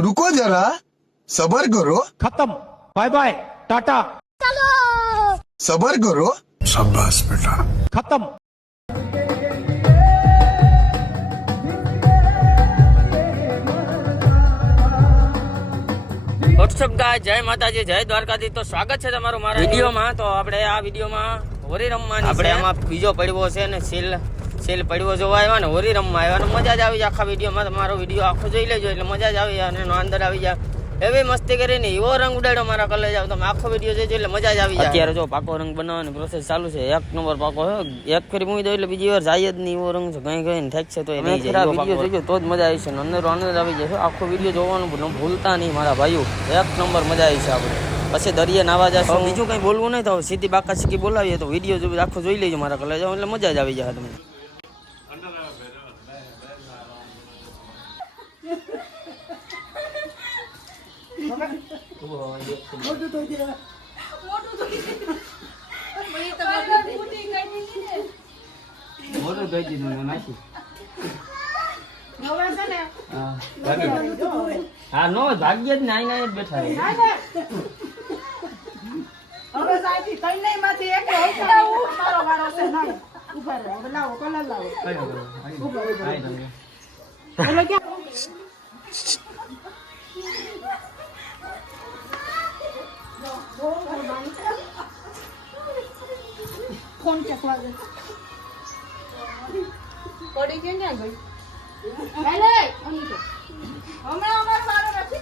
રૂકો જરા સબર કરો ખતમ બાય બાય ટાટા સબર કરો શાબાશ બેટા ખતમ વોટ્સઅપ ગાય જય માતાજી જય દ્વારકાધી તો સ્વાગત છે તમારું મારા વિડીયોમાં તો આપણે આ વિડીયોમાં હોરી રમવાની આપણે આમાં બીજો પડવો છે ને સીલ સેલ પડવો જોવા આવ્યા ને હોરી રમવા આવ્યા ને મજા જ આવી જાય આખા વિડીયોમાં. તમારો વીડિયો આખો જોઈ લેજો એટલે મજા જ આવી જાય અને અંદર આવી જાય. એવી મસ્તી કરીને એવો રંગ ઉડાડ્યો મારા કલેજ આવ તમે આખો વીડિયો જોજો એટલે મજા જ આવી જાય. અત્યારે જો પાકો રંગ બનાવવાની પ્રોસેસ ચાલુ છે. એક નંબર પાકો છે. એક ફેરી મૂકી દો એટલે બીજી વાર જાય જ નહીં એવો રંગ છે. કઈ કઈ થાય છે તો એ નહીં જાય. વીડિયો જોજો તો જ મજા આવી છે અંદર આનંદ આવી જશે. આખો વીડિયો જોવાનું ભૂલતા નહીં મારા ભાઈઓ. એક નંબર મજા આવી છે આપણે. પછી દરિયા નાવા જશે. બીજું કઈ બોલવું નહીં તો સીધી બાકા સીધી બોલાવીએ તો વીડિયો આખો જોઈ લેજો મારા કલેજ એટલે મજા જ આવી જાય તમને. મોટું કહી દીધું નાખી હા નો ભાગ્ય જ નાઈ નાઈ જ બેઠા રહે. હવે સાચી તઈ નહીં માંથી એક હલકાવું મારો વારો છે નહીં ઊભા રહો હવે લાવો કલર લાવો એટલે ક્યાં ફોન ચકવા દે પડી કે ક્યાં ગઈ લે લે તો હમણાં અમારો વારો નથી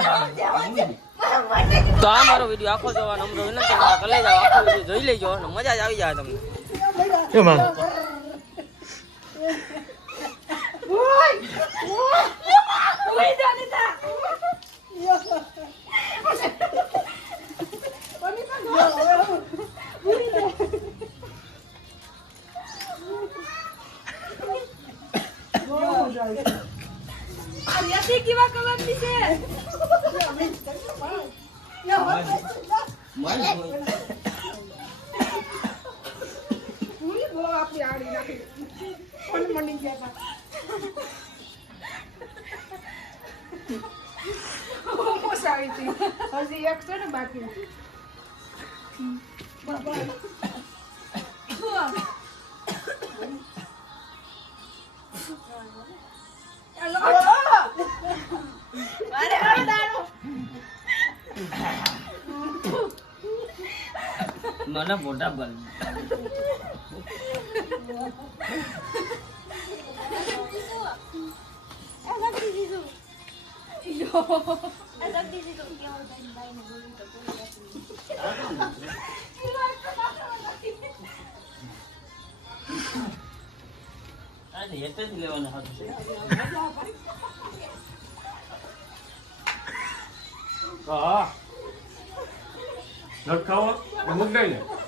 હા, તો આ મારો વીડિયો આખો જોવાનો અમરો વિનંતી મારા જાવ આખો વીડિયો જોઈ લેજો અને મજા જ આવી જાય તમને પૂરી બહુ નાખી મળી ગયા આવી હતી. હજી એક છે ને બાકી. મને મોટા બન અરે લટકાવો મૂક દઈ ને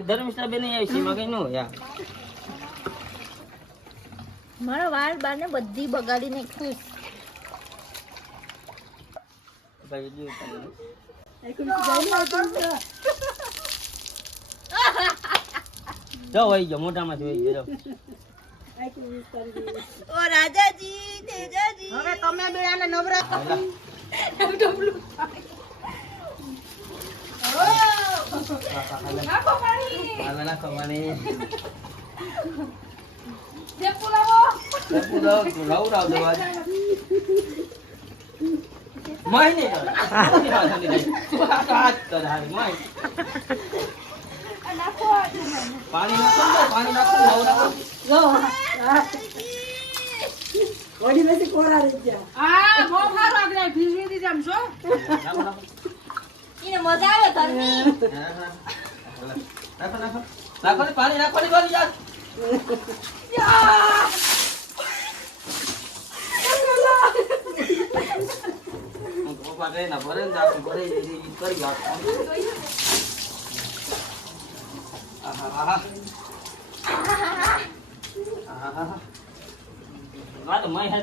ધર્મિષ્ઠા બેન આવી છે કઈ ન હોય મારા વાળ બાને બધી બગાડીને ખુશ. ભાઈ તમે જો વહી ગયો મોઢામાંથી વહી ગયો. ઓ રાજાજી તેજાજી હવે તમે બે આને નવરા હાલા. નાખો પાણી નાખો પાણી. શેપુ લાવો લેપુ દો, નવરાવ દો કરે. કર હારી, માય. નાખો પાણી નાખો ને, પાણી નાખો ને, નવું નાખો. આ બહુ સારું આગળ ભીજી દીધી આમ છો નાખો, નાખો. એને મજા આવે ઘરની નાખો, નાખો. નાખો પાણી નાખો ને, પાણી યાર. પપ્પા કહે ને,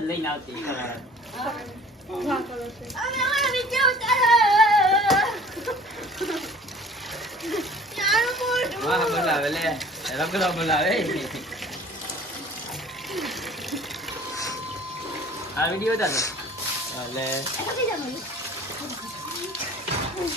લઈને આવતી વાહ બોલાવે લે. રગડો બોલાવે. આ વીડિયો હતા? એટલે માં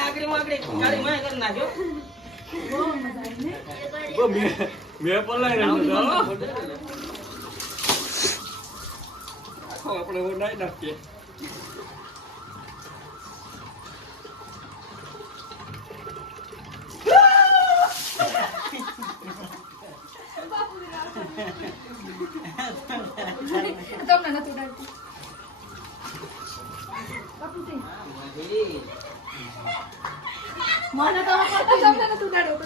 આગળ ગાડી માં કરી નાખ્યો મેં પલાઈ આખો આપણે નાખીએ તમને નથી ઉડાડતી બાપુજી મને તો તમને નથી ઉડાડ્યો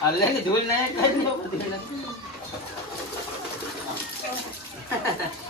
તમને ધૂળ ના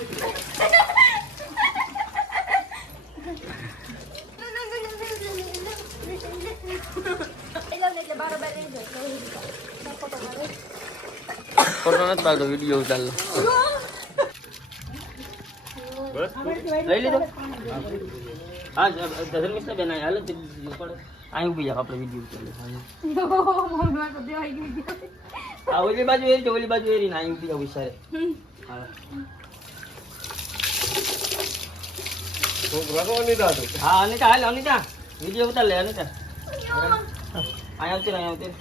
નથી પાડતો વીડિયો ઉતાર લો. લઈ લીધો? હા ધર્મિષ્ઠા બેન હાલ જ અહીં ઊભી જાવ આપણે વીડિયો આ ઓલી બાજુ એરી છે ઓલી બાજુ એરી અહીં ઊભી જાવ વિચારે હા હા અનિતા હાલ અનિતા. વીડિયો ઉતાર લે અનિતા. અહીંયા આવતી અહીંયા આવતી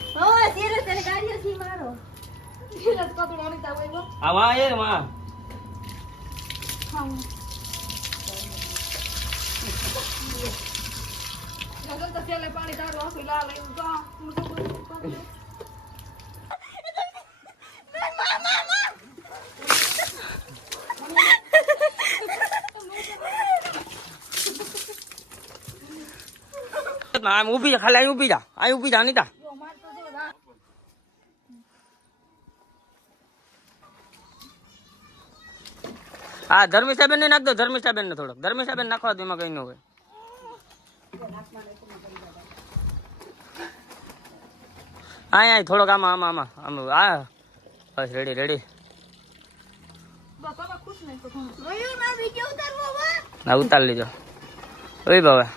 હા વાહ એ છેલ્લે પાણી તારું આખું લાલ એવું તો. આમ ઊભી જા, ખાલી અહીં ઊભી જા, અહીં ઊભી જા, અનિતા હા ધર્મી બેન ને નાખ દો ધર્મિષ્ઠા બેન ને થોડોક. ધર્મિષ્ઠા બેન નાખવા દો એમાં કઈ ન હોય. હા હા થોડોક આમાં આમાં આમાં આમ હા બસ રેડી રેડી ના ઉતાર લીધો ઓય બાબા